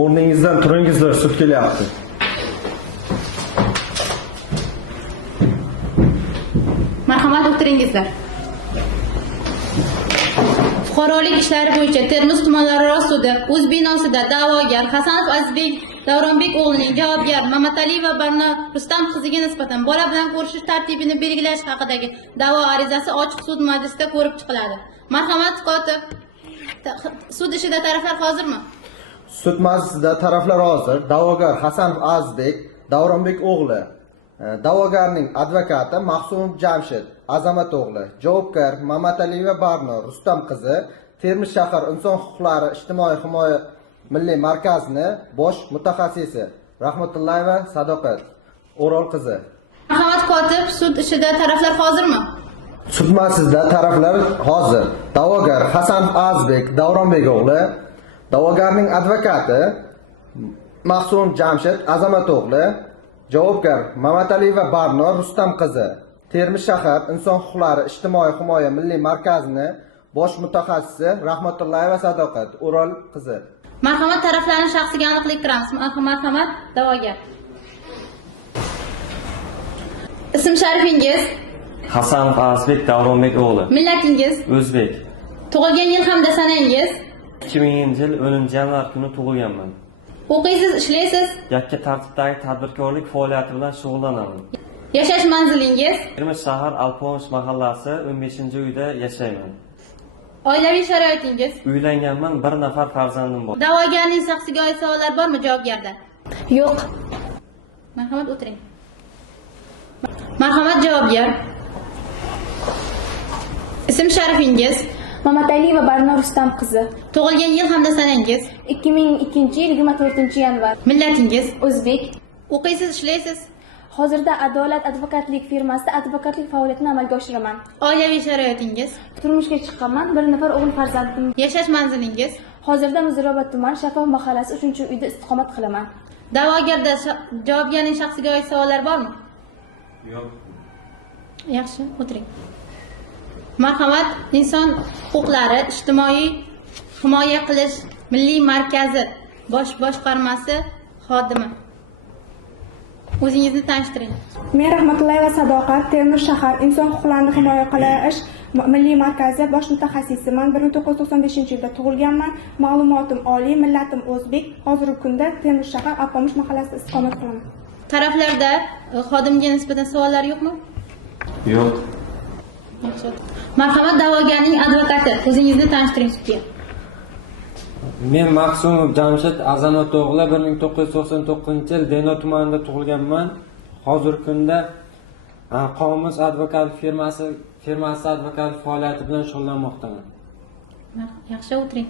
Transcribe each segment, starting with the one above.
O'rningizdan turingizlar, sud kelyapti. Marhamat, o'tiringizlar. Fuqarolik ishlari bo'yicha Termiz tumanlararo sudi o'z binosida da'vogar Hasanov Azizbek Davronbek o'g'lining javobgar Mamatali va Barno Rustam qiziga nisbatan bola bilan ko'rishish tartibini belgilash haqidagi da'vo arizasi ochiq sud majlisida ko'rib chiqiladi. Marhamat, kotib. Sud ishida taraflar hozirmi? Sud majlisida taraflar hozir. Da'vogar Hasanov Azizbek Davronbek o'g'li, da'vogarning advokati Mahsumov Jamshid Azamat o'g'li, javobgar Mamatali va Barno Rustam qizi, Termiz shahar inson huquqlari ijtimoiy himoya milliy markazini bosh mutaxassisi Rahmatullayeva Sadoqat O'rol qizi. Marhamat, kotib. Sud ishida taraflar hozirmi? Sud majlisida taraflar hozir. Da'vogar Hasanov Azizbek Davronbek o'g'li, da'vogarning advokati Mahsumov Jamshid Azamat o'g'li, javobgar Mamatali va Barno Rustam qizi, Termiz shahar inson huquqlari ijtimoiy himoya milliy markazini bosh mutaxassisi Rahmatullayeva Sadoqat O'rol qizi. Marhamat, taraflarning shaxsiga aniqlik kiritamiz. Marhamat, da'vogar. Ism-sharifingiz? Hasanov Azizbek Davronbek o'g'li. Millatingiz? O'zbek. Tug'ilgan yil hamda sanangiz? 2000-yil 10-yanvar kuni tug'ilganman. O'qiysiz, ishlaysiz? Yakka tartibdagi tadbirkorlik faoliyati bilan shug'ullanaman. Yashash manzilingiz? Termiz shahar Alpomish mahallasi 15-uyda yashayman. Oilaviy sharoitingiz? Uylanganman, bir nafar farzandim bor. Da'vogarning shaxsiga oid savollar bormi javobgarda? Yo'q. Marhamat, o'tiring. Marhamat, javobgar. Ism-sharifingiz? Mamatali va Barno Rustam qizi. Tug'ilgan yil hamda sanangiz? 2002-yil 24-yanvar. Millatingiz? O'zbek. O'qiysiz, ishlaysiz? Hozirda Adolat advokatlik firmasida advokatlik faoliyatini amalga oshiraman. Oilaviy sharoitingiz? Turmushga chiqqanman, bir nafar o'g'il farzandim. Yashash manzilingiz? Hozirda Muzrabot tuman Shafov mahallasi 3-uyda istiqomat qilaman. Da'vogarda javobgarning shaxsiga oid savollar bormi? Yo'q. Yaxshi, o'tiring. Marhamat, inson huquqlari ijtimoiy himoya qilish milliy markazi boshqarmasi xodimi. O'zingizni tanishtiring. Men Rahmatullayeva Sadoqat, Termiz shahar inson huquqlarini himoya qilish milliy markazi bosh mutaxassisiman. 1995-yilda tug'ilganman. Ma'lumotim oliy, millatim o'zbek. Hozirgi kunda Termiz shahar Alpomish mahallasida istiqomat qilaman. Taraflarda xodimga nisbatan savollar yo'qmi? Yo'q. Yaxshi. Marhamat, da'vogarning advokati. O'zingizni tanishtiring sudga. Men Mahsumov Jamshid Azamat o'g'li 1999-yil Denov tumanida tug'ilganman. Hozirgi kunda Qomus advokat firmasi advokat faoliyati bilan shug'ullanmoqdaman. Yaxshi, o'tiring.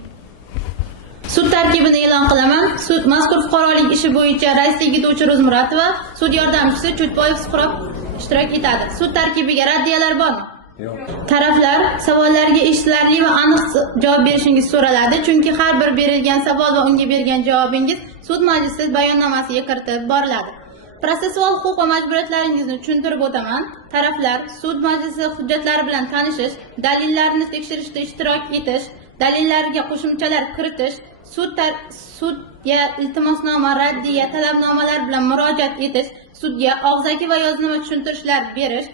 Sud tarkibini e'lon qilaman. Sud mazkur fuqarolik ishi bo'yicha raisligida O'chiroz Muratova, sud yordamchisi Chutboyev Suhrob ishtirok etadi. Sud tarkibiga raddiyalar bormi? Yo'q. Taraflar savollarga eshitilarli va aniq javob berishingiz so'raladi, chunki har bir berilgan savol va unga bergan javobingiz sud majlisi bayonnomasiga kiritib boriladi. Protsessual huquq va majburiyatlaringizni tushuntirib o'taman. Taraflar sud majlisi hujjatlari bilan tanishish, dalillarni tekshirishda ishtirok etish, dalillarga qo'shimchalar kiritish, sudga iltimosnoma, raddiya, talabnomalar bilan murojaat etish, sudga og'zaki va yozma tushuntirishlar berish,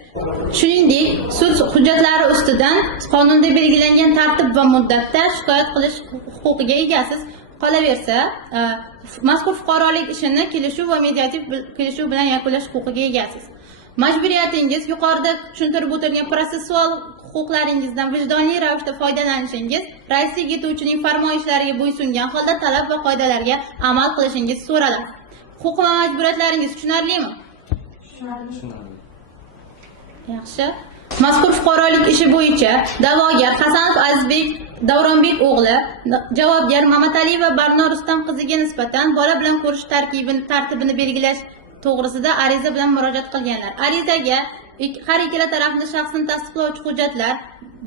shuningdek, sud hujjatlari ustidan qonunda belgilangan tartib va muddatda shikoyat qilish huquqiga egasiz. Qolaversa, mazkur fuqarolik ishini kelishuv va mediativ kelishuv bilan yakunlash huquqiga egasiz. Majburiyatingiz yuqorida tushuntirib o'tilgan protsessual huquqlaringizdan vijdonli ravishda foydalanishingiz, raislik etuvchining farmoyishlariga bo'ysungan holda talab va qoidalarga amal qilishingiz so'raladi. Huquq va majburiyatlaringiz tushunarlimi? Tushunarli. Yaxshi. Mazkur fuqarolik ishi bo'yicha da'vogar Hasanov Azizbek Davronbek o'g'li, javobgar Mamatali va Barno Rustam qiziga nisbatan bola bilan ko'rish tartibini belgilash to'g'risida ariza bilan murojaat qilganlar. Arizaga har ikkala tarafning shaxsini tasdiqlovchi hujjatlar,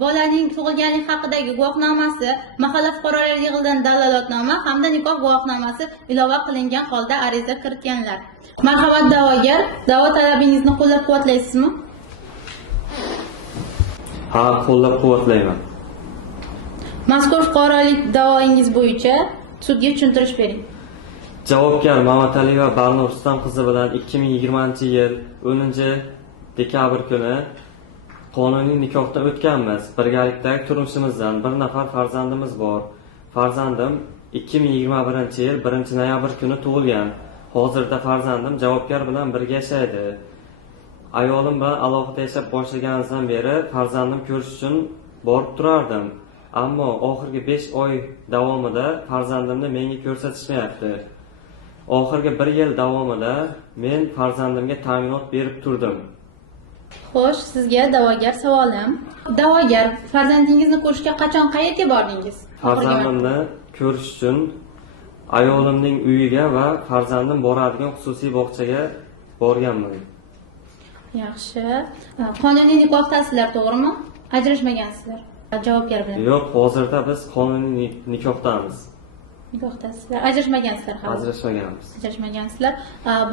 bolaning tug'ilganligi haqidagi guvohnomasi, mahalla fuqarolar yig'inidan dalolatnoma hamda nikoh guvohnomasi ilova qilingan holda ariza kiritganlar. Marhamat, da'vogar, da'vo talabingizni qo'llab-quvvatlaysizmi? Ha, qo'llab-quvvatlayman. Mazkur fuqarolik da'voingiz bo'yicha sudga tushuntirish bering. Javobgar Mamataliyeva Barnur Rustam qizi bilan 2020-yil 10-dekabr kuni qonuniy nikohdan o'tganmiz. Birgalikdagi turmushimizdan bir nafar farzandimiz bor. Farzandim 2021-yil 1-noyabr kuni tug'ilgan. Hozirda farzandim javobgar bilan birga yashaydi. Ayolim bilan alohida yashab boshlaganimizdan beri farzandim ko'rish uchun borib turardim. Ammo oxirgi 5 oy davomida farzandimni menga ko'rsatishmayapti. Oxirgi 1 yil davomida men farzandimga ta'minot berib turdim. Xo'sh, sizga da'vogar savolim. Da'vogar, farzandingizni ko'rishga qachon qayerga bordingiz? Farzandimni ko'rish uchun ayolimning uyiga va farzandim boradigan xususiy bog'chaga borganman. Yaxshi. Qonuniy nikohdasizlar, to'g'rimi? Ajrashmagansizlar. Javobgar bilan. Yo'q, hozirda biz qonuniy nikohdamiz. Nikohdasizlar. Ajrashmagansizlar ham. Ajrashmaganmiz. Ajrashmagansizlar.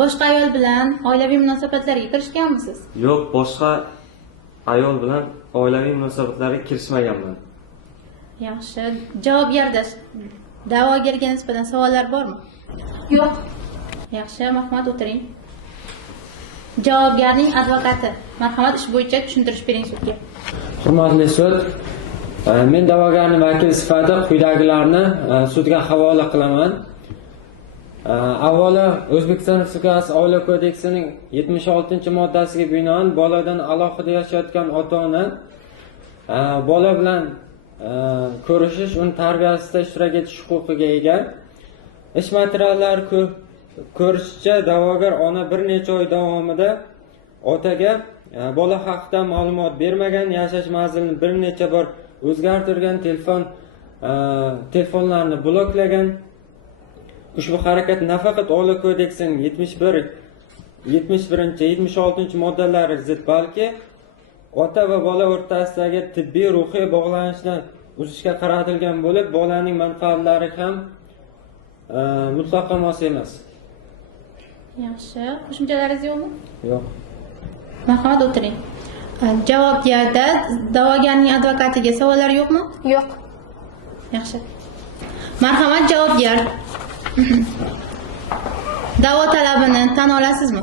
Boshqa ayol bilan oilaviy munosabatlarga kirishganmisiz? Yo'q, boshqa ayol bilan oilaviy munosabatlarga kirishmaganman. Yaxshi. Javobgarda da'vogarga nisbatan savollar bormi? Yo'q. Yaxshi, marhamat o'tiring. Javobgarning advokati, marhamat ish bo'yicha tushuntirish bering sudga. Hurmatli sud, men da'vogarning vakili sifatida quyidagilarni sudga havola qilaman. Avvalo, O'zbekiston Respublikasi Oila kodeksining 76-moddasiga binoan boladan alohida yashayotgan ota-ona bola bilan ko'rishish, uni tarbiyasida ishtirok etish huquqiga ega. Ish materiallari ko'rishicha, da'vogar ona bir necha oy davomida otaga bola haqida ma'lumot bermagan, yashash manzilini bir necha bor o'zgartirgan, telefonlarni bloklagan. Ushbu harakat nafaqat Oila kodeksining 71-76-moddalariga zid, balki ota va bola o'rtasidagi tibbiy ruhiy bog'lanishni uzishga qaratilgan bo'lib, bolaning manfaatlari ham mutlaqo mos emas. Yaxshi. Qo'shimchalaringiz yo'qmi? Yo'q. Marhamat o'tiring. Javobgarda da'vogarning advokatiga savollar yo'qmi? Yo'q. Yaxshi. Marhamat javobgar. Da'vo talabini tan olasizmi?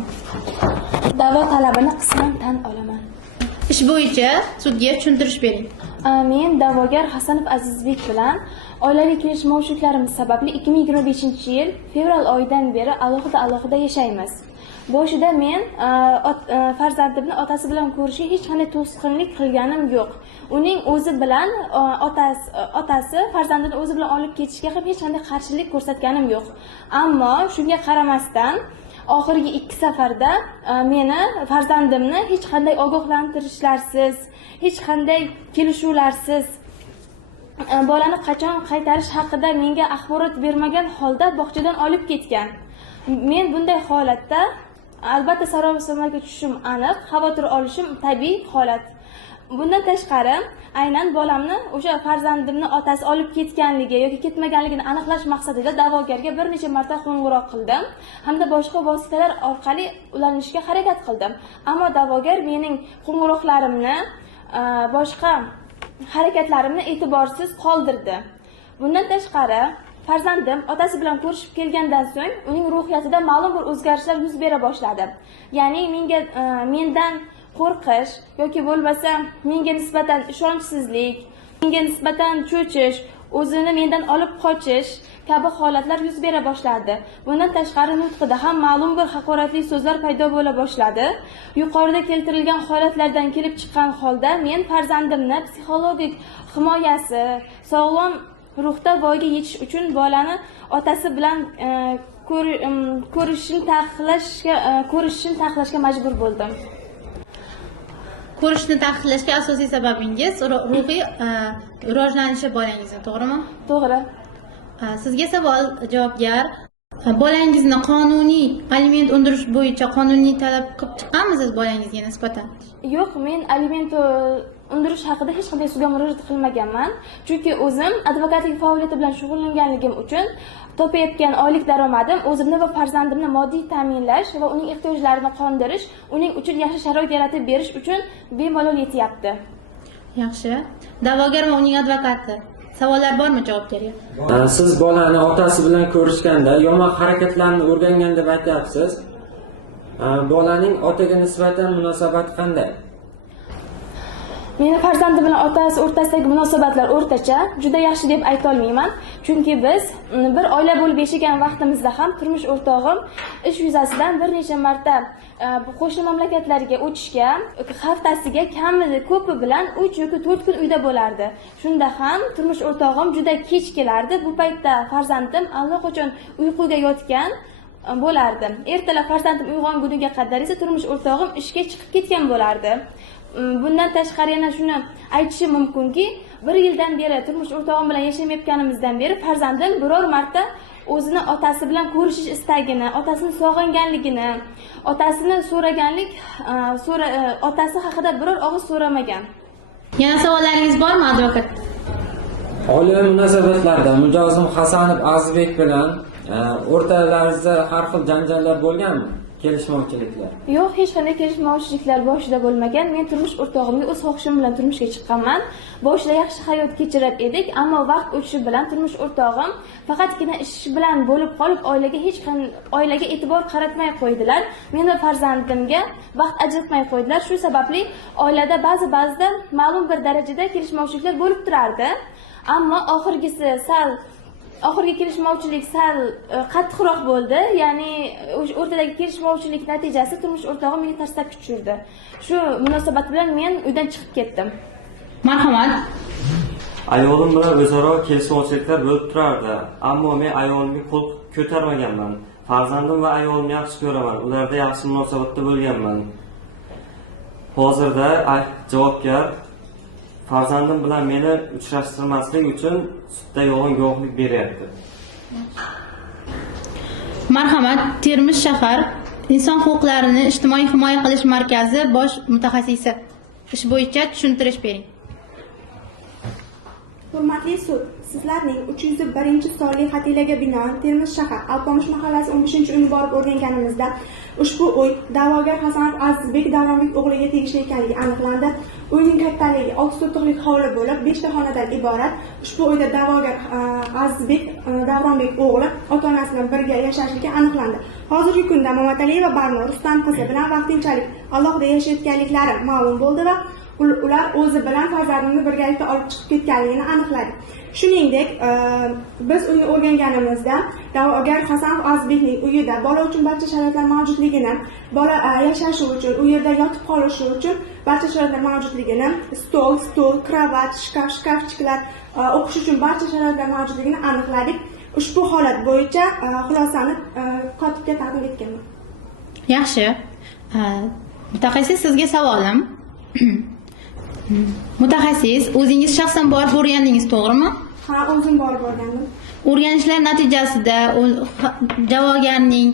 Da'vo talabini qisman tan olaman. Ish bo'yicha sudga tushuntirish bering. Men da'vogar Hasanov Azizbek bilan oilaviy kelishmovchiliklarimiz sababli 2025-yil fevral oyidan beri alohida yashaymiz. Boshida men farzandimni otasi bilan ko'rishga hech qanday to'sqinlik qilganim yo'q. Uning o'zi bilan otasi farzandini o'zi bilan olib ketishga ham hech qanday qarshilik ko'rsatganim yo'q. Ammo shunga qaramasdan oxirgi 2 safarda meni farzandimni hech qanday ogohlantirishlarsiz, hech qanday kelishuvlarsiz bolani qachon qaytarish haqida menga axborot bermagan holda bog'chadan olib ketgan. Men bunday holatda albatta sarosimaga tushishim aniq, xavotir olishim tabiiy holat. Bundan tashqari, aynan bolamni o'sha farzandimni otasi olib ketganligi yoki ketmaganligini aniqlash maqsadida da'vogarga bir necha marta qo'ng'iroq qildim hamda boshqa vositalar orqali ulanishga harakat qildim. Ammo da'vogar mening qo'ng'iroqlarimni, boshqa harakatlarimni e'tiborsiz qoldirdi. Bundan tashqari, farzandim otasi bilan ko'rishib kelgandan so'ng uning ruhiyatida ma'lum bir o'zgarishlar yuz bera boshladi. Ya'ni mendan qo'rqish yoki bo'lmasa menga nisbatan ishonchsizlik, menga nisbatan cho'chish, o'zini mendan olib qochish kabi holatlar yuz bera boshladi. Bundan tashqari nutqida ham ma'lum bir haqoratli so'zlar paydo bo'la boshladi. Yuqorida keltirilgan holatlardan kelib chiqqan holda men farzandimni psixologik himoyasi, sog'lom ruhda voyaga yetish uchun bolani otasi bilan ko'rishishni taqiqlashga majbur bo'ldim. Ko'rishni taqiqlashga asosiy sababingiz ruhiy rivojlanishi bolangizni, to'g'rimi? To'g'ri. Sizga savol, javobgar. Bolangizni qonuniy aliment undirish bo'yicha qonuniy talab qilib chiqqanmisiz bolangizga nisbatan? Yo'q, men aliment undirish haqida hech qanday sudga murojaat qilmaganman. Chunki o'zim advokatlik faoliyati bilan shug'ullanganligim uchun topayotgan oylik daromadim o'zimni va farzandimni moddiy ta'minlash va uning ehtiyojlarini qondirish, uning uchun yaxshi sharoit yaratib berish uchun bemalol yetyapti. Yaxshi. Da'vogar va uning advokati Savollar bormi javobgarga? Siz bolani otasi bilan ko'rishganda yomon harakatlarni o'rgangan deb aytyapsiz. Bolaning otaga nisbatan munosabati qanday? Meni farzandim bilan otasi o'rtasidagi munosabatlar o'rtacha, juda yaxshi deb ayta olmayman. Chunki biz bir oila bo'lib yashagan vaqtimizda ham turmush o'rtog'im ish yuzasidan bir necha marta qo'shni mamlakatlarga o'tishga, haftasiga kamida ko'pi bilan 3 yoki 4 kun uyda bo'lardi. Shunda ham turmush o'rtog'im juda kech kelardi. Bu paytda farzandim allaqachon uyquga yotgan bo'lardi. Ertalab farzandim uyg'onguniga qadar esa turmush o'rtog'im ishga chiqib ketgan bo'lardi. Bundan tashqari yana shuni aytishim mumkinki, 1 yildan beri turmush o'rtog'im bilan yashamayotganimizdan beri farzandim biror marta o'zini otasi bilan ko'rishish istagini, otasini sog'inganligini, otasini otasi haqida biror og'iz so'ramagan. Yana savollaringiz bormi, advokat? Oila munosabatlarda mijozim Hasanov Azizbek bilan o'rtalaringizda har xil janjallar bo'lganmi? Kelishmovchiliklar. Yo'q, hech qanday kelishmovchiliklar boshida bo'lmagan. Men turmush o'rtog'imga o'z xohishim bilan turmushga chiqqanman. Boshida yaxshi hayot kechirib edik, ammo vaqt o'tishi bilan turmush o'rtog'im faqatgina ish bilan bo'lib qolib, oilaga e'tibor qaratmay qo'ydilar. Men va farzandimga vaqt ajratmay qo'ydilar. Shu sababli oilada ba'zida ma'lum bir darajada kelishmovchiliklar bo'lib turardi. Ammo oxirgi kelishmovchilik sal qattiqroq bo'ldi. Ya'ni o'rtadagi kelishmovchilik natijasi turmush o'rtog'im meni tarsaki tushirdi. Shu munosabat bilan men uydan chiqib ketdim. Marhamat. Ayolim bilan o'zaro kelishmovchiliklar bo'lib turardi, ammo men ayolimga qo'l ko'tarmaganman. Farzandim va ayolimni yaxshi ko'raman. Ularda yaxshi munosabatda bo'lganman. Hozirda javobgar farzandim bilan meni uchrashtirmaslik uchun sudda yolg'on guvohlik beryapti. Marhamat, Termiz shahar Inson huquqlarini ijtimoiy himoya qilish markazi bosh mutaxassisi. Ish bo'yicha tushuntirish bering. Hurmatli sud, sizlarning 301-sonli xatilaga binoan Termiz shahar Alpomish mahallasi 15-uyni borib o'rganganimizda ushbu uy da'vogar Hasanov Azizbek Davronbek o'g'liga tegishli ekanligi aniqlandi. Uyning kattaligi 6 sotixlik hovli bo'lib, 5 ta xonadan iborat. Ushbu uyda da'vogar Azizbek Davronbek o'g'li ota-onasi bilan birga yashashligi aniqlandi. Hozirgi kunda Mamataliyeva Barno Rustam qizi bilan vaqtinchalik alohida yashayotganliklari ma'lum bo'ldi va ular o'zi bilan farzandini birgalikda olib chiqib ketganligini aniqladi. Shuningdek, biz uyni o'rganganimizda da'vogar Hasanov Azizbekning uyida bola uchun barcha sharoitlar mavjudligini, bola yashashi uchun, u yerda yotib qolishi uchun barcha sharoitlar mavjudligini, stol, kravat, shkafchiklar, o'qish uchun barcha sharoitlar mavjudligini aniqladik. Ushbu holat bo'yicha xulosani kotibga taqdim etganman. Yaxshi. Mutaxassis, sizga savolim. Mutaxassis, o'zingiz shaxsan borib o'rgandingiz, to'g'rimi? Ha, o'zim borib o'rgandim. O'rganishlar natijasida da'vogarning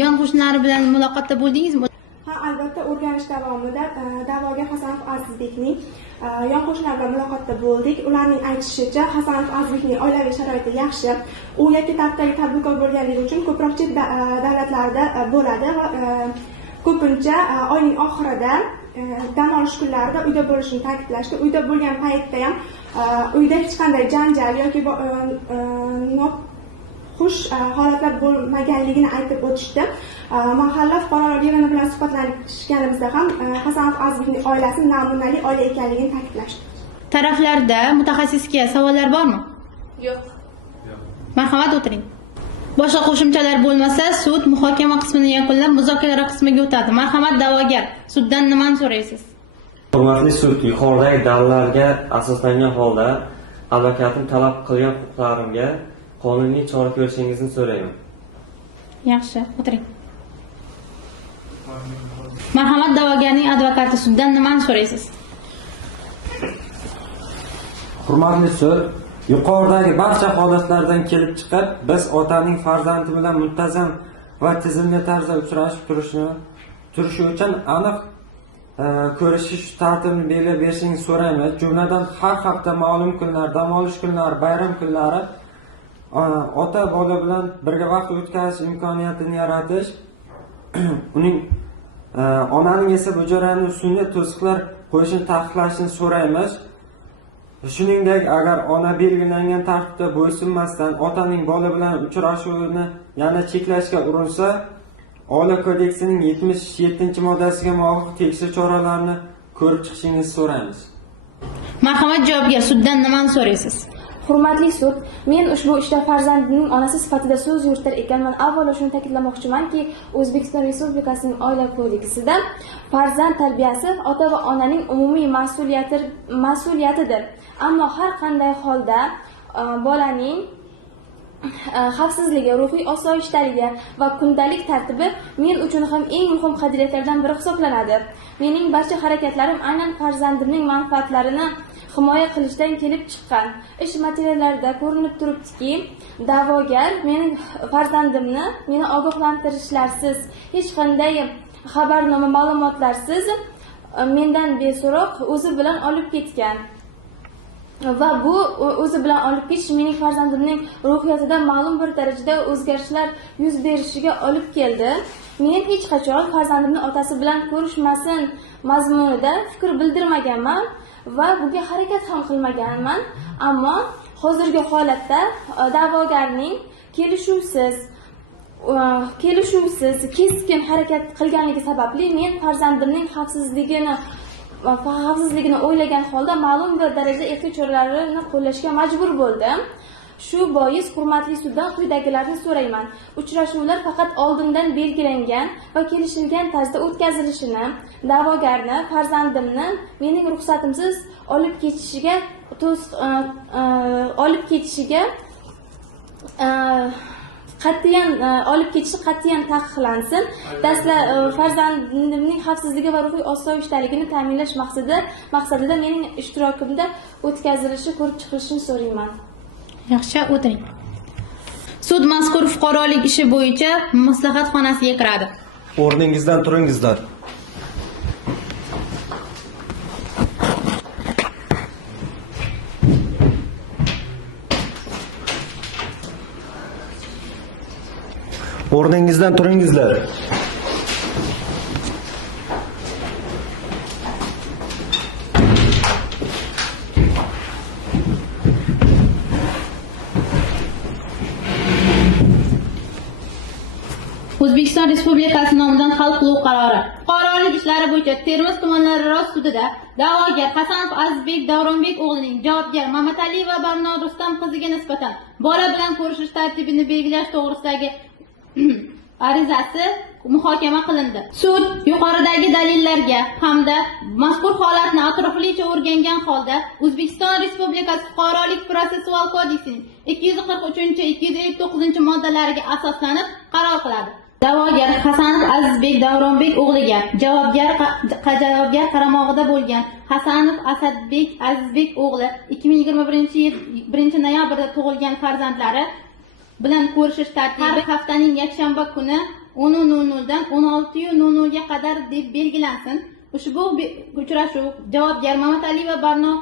yon-qo'shnilari bilan muloqotda bo'ldingizmi? Ha, albatta, o'rganish davomida da'vogar Hasanov Azizbekning yon-qo'shnilari bilan muloqotda bo'ldik. Ularning aytishicha, Hasanov Azizbekning oilaviy sharoiti yaxshi. U yakka tartibdagi tadbirkor bo'lganligi uchun ko'proq chet davlatlarda bo'ladi va ko'pincha oyning oxirida dam olish kunlarida uyda bo'lishini ta'kidlashdi. Uyda bo'lgan paytda ham uyda hech qanday janjal yoki xush holatlar bo'lmaganligini aytib o'tishdi. Mahalla fuqarolar yig'ini bilan suhbatlashganimizda ham Hasanov Azizbekning oilasi namunali oila ekanligini ta'kidlashdi. Taraflarda mutaxassisga savollar bormi? Yo'q. Marhamat, o'tiring. Boshqa qo'shimchalar bo'lmasa, sud muhokama qismini yakunlab, muzokara qismiga o'tadi. Marhamat, da'vogar, suddan nimani so'raysiz? Hurmatli sud, yuqoridagi dalillarga asoslangan holda advokatim talab qilgan huquqlarimga qonuniy chora ko'rishingizni so'rayman. Yaxshi, o'tiring. Marhamat, da'vogarning advokati, suddan nimani so'raysiz? Hurmatli sud, yuqoridagi barcha holatlardan kelib chiqib, biz otaning farzandi bilan muntazam va tizimli tarzda uchrashib turishi uchun aniq ko'rishish tartibini belgilab berishingizni so'raymiz. Jumladan har hafta ma'lum kunlar, dam olish kunlari, bayram kunlari ota bola bilan birga vaqt o'tkazish imkoniyatini yaratish, uning onaning esa bu jarayonda sun'iy to'siqlar qo'yishini taqiqlashini so'raymiz. Shuningdek, agar ona belgilangan tartibda bo'ysunmasdan otaning bola bilan uchrashuvini yana cheklashga urinsa, Oila kodeksining 77-moddasiga muvofiq tegishli choralarni ko'rib chiqishingizni so'raymiz. Marhamat javobgar, suddan nimani so'raysiz? Hurmatli sud, men ushbu ishda farzandimning onasi sifatida so'z yuritar ekanman. Avvalo shuni ta'kidlamoqchimanki, O'zbekiston Respublikasining Oila kodeksida farzand tarbiyasi ota va onaning umumiy mas'uliyatidir. Ammo har qanday holda bolaning xavfsizligi, ruhiy osoyishtaligi va kundalik tartibi men uchun ham eng muhim qadriyatlardan biri hisoblanadi. Mening barcha harakatlarim aynan farzandimning manfaatlarini himoya qilishdan kelib chiqqan. Ish materiallarida ko'rinib turibdiki, da'vogar mening farzandimni meni ogohlantirishlarsiz, hech qanday xabarnoma ma'lumotlarsiz mendan beso'roq o'zi bilan olib ketgan. Va bu o'zi bilan olib ketish mening farzandimning ruhiyatida ma'lum bir darajada o'zgarishlar yuz berishiga olib keldi. Men hech qachon farzandimni otasi bilan ko'rishmasin mazmunida fikr bildirmaganman va bunga harakat ham qilmaganman. Ammo hozirgi holatda da'vogarning kelishuvsiz keskin harakat qilganligi sababli men farzandimning xavfsizligini o'ylagan holda ma'lum bir darajada ehtiyot choralarini qo'llashga majbur bo'ldim. Shu bois hurmatli suddan quyidagilarni so'rayman. Uchrashuvlar faqat oldindan belgilangan va kelishilgan tarzda o'tkazilishini, da'vogarni farzandimni mening ruxsatimsiz olib ketishiga qat'iyan taqiqlansin. Dastlab farzandimning xavfsizligi va ruhiy osoyishtaligini ta'minlash maqsadida mening ishtirokimda o'tkazilishi ko'rib chiqilishini so'rayman. Yaxshi, o'tiring. Sud mazkur fuqarolik ishi bo'yicha maslahat xonasiga kiradi. O'rningizdan turingizlar. O'rningizdan turingizlar. O'zbekiston Respublikasi nomidan hal qiluv qarori. Fuqarolik ishlari bo'yicha Termiz tumanlararo sudida da'vogar Hasanov Azizbek Davronbek o'g'lining javobgar Mamatali va Barno Rustam qiziga nisbatan bola bilan ko'rishish tartibini belgilash to'g'risidagi arizasi muhokama qilindi. Sud yuqoridagi dalillarga hamda mazkur holatni atroflicha o'rgangan holda O'zbekiston Respublikasi Fuqarolik protsessual kodeksining 243-259 moddalariga asoslanib qaror qiladi. Da'vogar Hasanov Azizbek Davronbek o'g'liga javobgar qaramog'ida bo'lgan Hasanov Asadbek Azizbek o'g'li 2021-yil 1-noyabrda tug'ilgan farzandlari bilan ko'rishish tartibi har haftaning yakshanba kuni 10:00 dan 16:00 ga qadar deb belgilansin. Ushbu uchrashuv javobgar Mamatali va Barno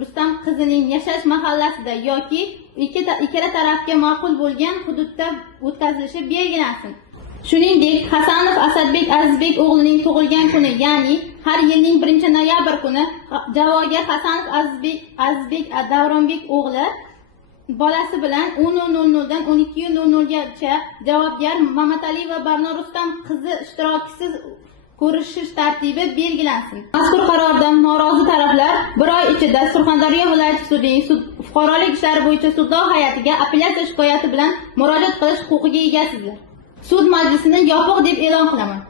Rustam qizining yashash mahallasida yoki ikkala tarafga ma'qul bo'lgan hududda o'tkazilishi belgilansin. Shuningdek, Hasanov Asadbek Azizbek o'g'lining tug'ilgan kuni, ya'ni har yilning 1-noyabr kuni da'vogar Hasanov Azizbek Davronbek o'g'li bolasi bilan 10:00 dan 12:00 gacha javobgar Mamatali va Barno Rustam qizi ishtirokisiz ko'rishish tartibi belgilansin. Mazkur qarordan norozi taraflar 1 oy ichida Surxondaryo viloyati sudining fuqarolik ishlari bo'yicha sudlov hay'atiga apellyatsiya shikoyati bilan murojaat qilish huquqiga egasizlar. Sud majlisini yopiq deb e'lon qilaman.